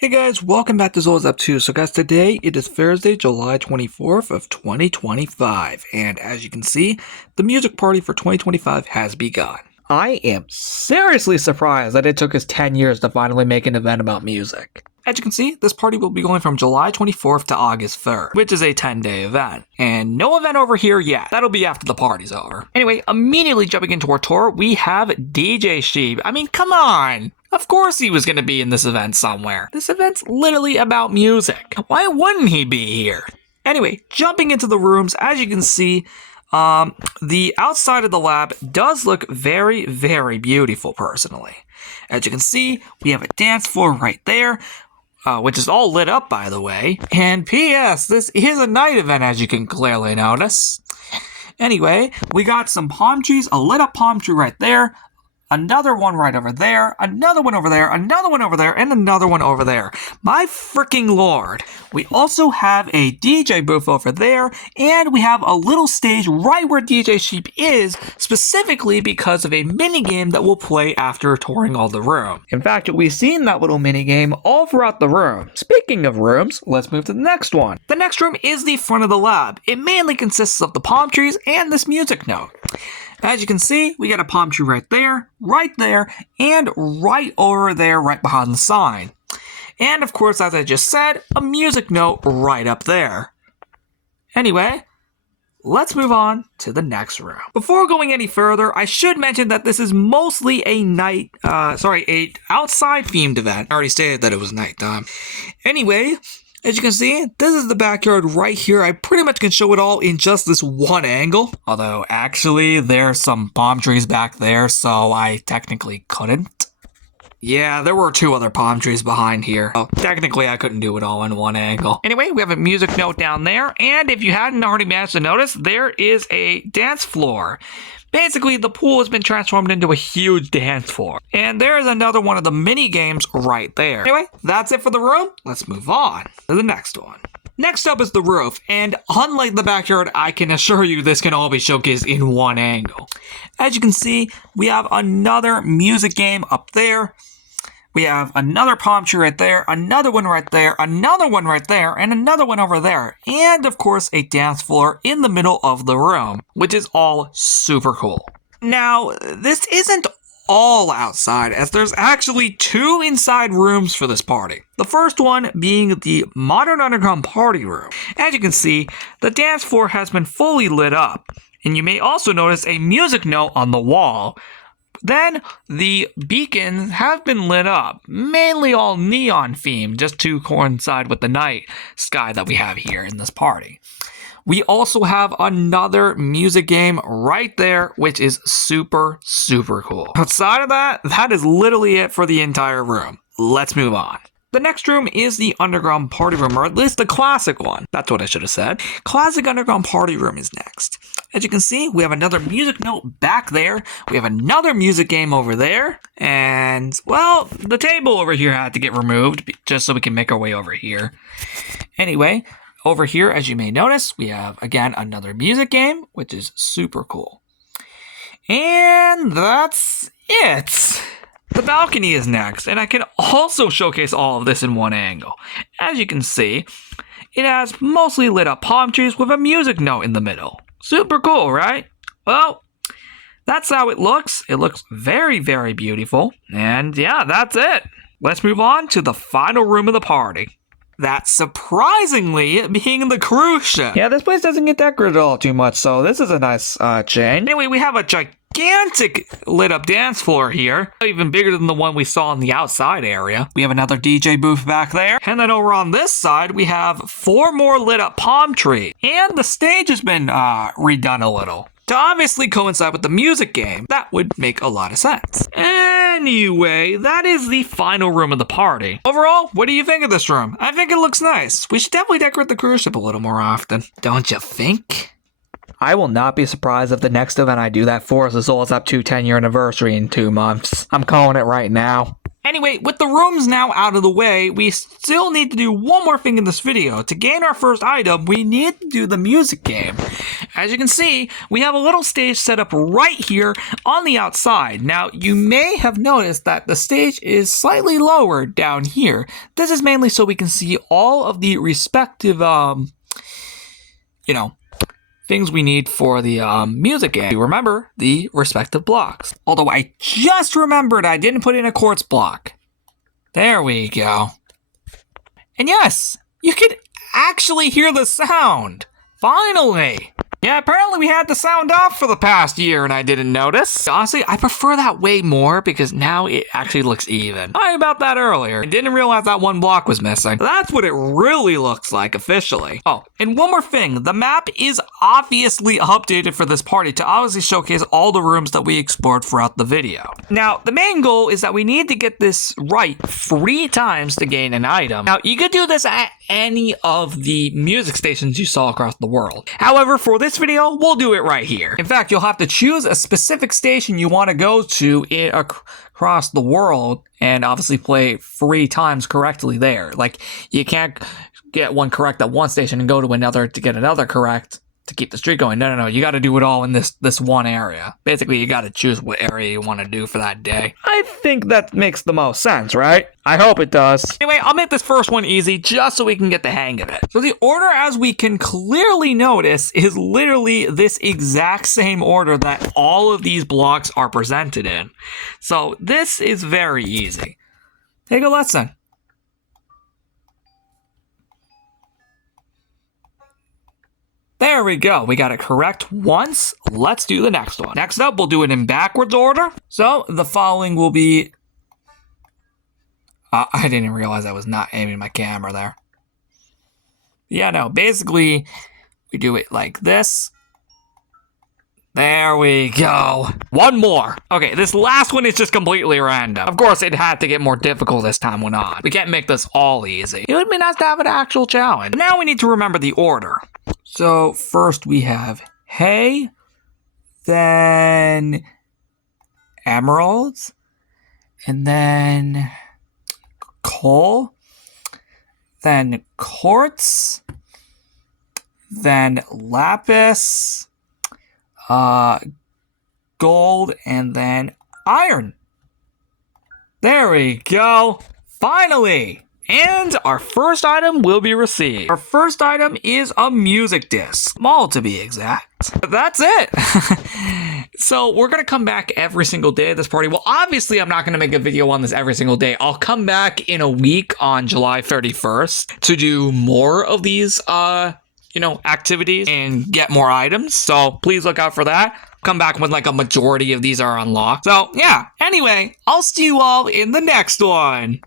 Hey guys, welcome back to Zola's Up 2. So guys, today it is Thursday, July 24th of 2025. And as you can see, the music party for 2025 has begun. I am seriously surprised that it took us 10 years to finally make an event about music. As you can see, this party will be going from July 24th to August 3rd, which is a 10-day event. And no event over here yet. That'll be after the party's over. Anyway, immediately jumping into our tour, we have DJ Sheep. I mean, come on! Of course he was going to be in this event somewhere. This event's literally about music. Why wouldn't he be here? Anyway, jumping into the rooms, as you can see, the outside of the lab does look very, very beautiful, personally. As you can see, we have a dance floor right there, which is all lit up, by the way. And P.S., this is a night event, as you can clearly notice. Anyway, we got some palm trees, a lit up palm tree right there, another one right over there, another one over there, another one over there, and another one over there. My freaking lord. We also have a DJ booth over there, and we have a little stage right where DJ Sheep is, specifically because of a minigame that we'll play after touring all the room. In fact, we've seen that little minigame all throughout the room. Speaking of rooms, let's move to the next one. The next room is the front of the lab. It mainly consists of the palm trees and this music note. As you can see, we got a palm tree right there, and right over there, right behind the sign. And of course, as I just said, a music note right up there. Anyway, let's move on to the next room. Before going any further, I should mention that this is mostly a outside themed event. I already stated that it was nighttime. Anyway, as you can see, this is the backyard right here. I pretty much can show it all in just this one angle. Although, actually, there's some palm trees back there, so I technically couldn't. Yeah, there were two other palm trees behind here. So technically, I couldn't do it all in one angle. Anyway, we have a music note down there, and if you hadn't already managed to notice, there is a dance floor. Basically, the pool has been transformed into a huge dance floor. And there's another one of the mini games right there. Anyway, that's it for the room. Let's move on to the next one. Next up is the roof, and unlike the backyard, I can assure you this can all be showcased in one angle. As you can see, we have another music game up there. We have another palm tree right there, another one right there, another one right there, and another one over there. And of course, a dance floor in the middle of the room, which is all super cool. Now, this isn't all outside, as there's actually two inside rooms for this party. The first one being the Modern Underground Party Room. As you can see, the dance floor has been fully lit up, and you may also notice a music note on the wall. Then, the beacons have been lit up, mainly all neon themed, just to coincide with the night sky that we have here in this party. We also have another music game right there, which is super, super cool. Outside of that, that is literally it for the entire room. Let's move on. The next room is the Underground Party Room, or at least the classic one. That's what I should have said. Classic Underground Party Room is next. As you can see, we have another music note back there. We have another music game over there. And, well, the table over here had to get removed just so we can make our way over here. Anyway, over here, as you may notice, we have, again, another music game, which is super cool. And that's it. The balcony is next, and I can also showcase all of this in one angle. As you can see, it has mostly lit up palm trees with a music note in the middle. Super cool, right? Well, that's how it looks. It looks very, very beautiful. And yeah, that's it. Let's move on to the final room of the party. That's surprisingly being the cruise ship. Yeah, this place doesn't get decorated all too much, so this is a nice change. Anyway, we have a gigantic lit up dance floor here, even bigger than the one we saw in the outside area. We have another DJ booth back there, and then over on this side we have 4 more lit up palm trees, and the stage has been redone a little to obviously coincide with the music game. That would make a lot of sense. Anyway, that is the final room of the party. Overall, what do you think of this room? I think it looks nice. We should definitely decorate the cruise ship a little more often. Don't you think? I will not be surprised if the next event I do that for is the Souls Up 2 10-year anniversary in 2 months. I'm calling it right now. Anyway, with the rooms now out of the way, we still need to do one more thing in this video. To gain our first item, we need to do the music game. As you can see, we have a little stage set up right here on the outside. Now, you may have noticed that the stage is slightly lower down here. This is mainly so we can see all of the respective, things we need for the music game. Remember the respective blocks. Although I just remembered I didn't put in a quartz block. There we go. And yes, you can actually hear the sound. Finally. Yeah, apparently we had the sound off for the past year and I didn't notice. Honestly, I prefer that way more because now it actually looks even. Sorry about that earlier. I didn't realize that one block was missing. That's what it really looks like officially. Oh, and one more thing. The map is obviously updated for this party to obviously showcase all the rooms that we explored throughout the video. Now, the main goal is that we need to get this right 3 times to gain an item. Now, you could do this at any of the music stations you saw across the world. However, for this video, we'll do it right here. In fact, you'll have to choose a specific station you want to go to across the world and obviously play 3 times correctly there. Like, you can't get one correct at one station and go to another to get another correct to keep the streak going. No. You got to do it all in this one area. Basically, you got to choose what area you want to do for that day. I think that makes the most sense, right? I hope it does. Anyway, I'll make this first one easy just so we can get the hang of it. So the order, as we can clearly notice, is literally this exact same order that all of these blocks are presented in. So this is very easy. Take a lesson. There we go. We got it correct once. Let's do the next one. Next up, we'll do it in backwards order. So the following will be... I didn't realize I was not aiming my camera there. Yeah, no. Basically, we do it like this. There we go. One more. Okay, this last one is just completely random. Of course, it had to get more difficult as time went on. We can't make this all easy. It would be nice to have an actual challenge. But now we need to remember the order. So first we have hay, then emeralds, and then coal, then quartz, then lapis, gold, and then iron. There we go. Finally! And our first item will be received. Our first item is a music disc. Small to be exact. But that's it. So we're going to come back every single day at this party. Well, obviously I'm not going to make a video on this every single day. I'll come back in a week on July 31st to do more of these, activities and get more items. So please look out for that. Come back when like a majority of these are unlocked. So yeah, anyway, I'll see you all in the next one.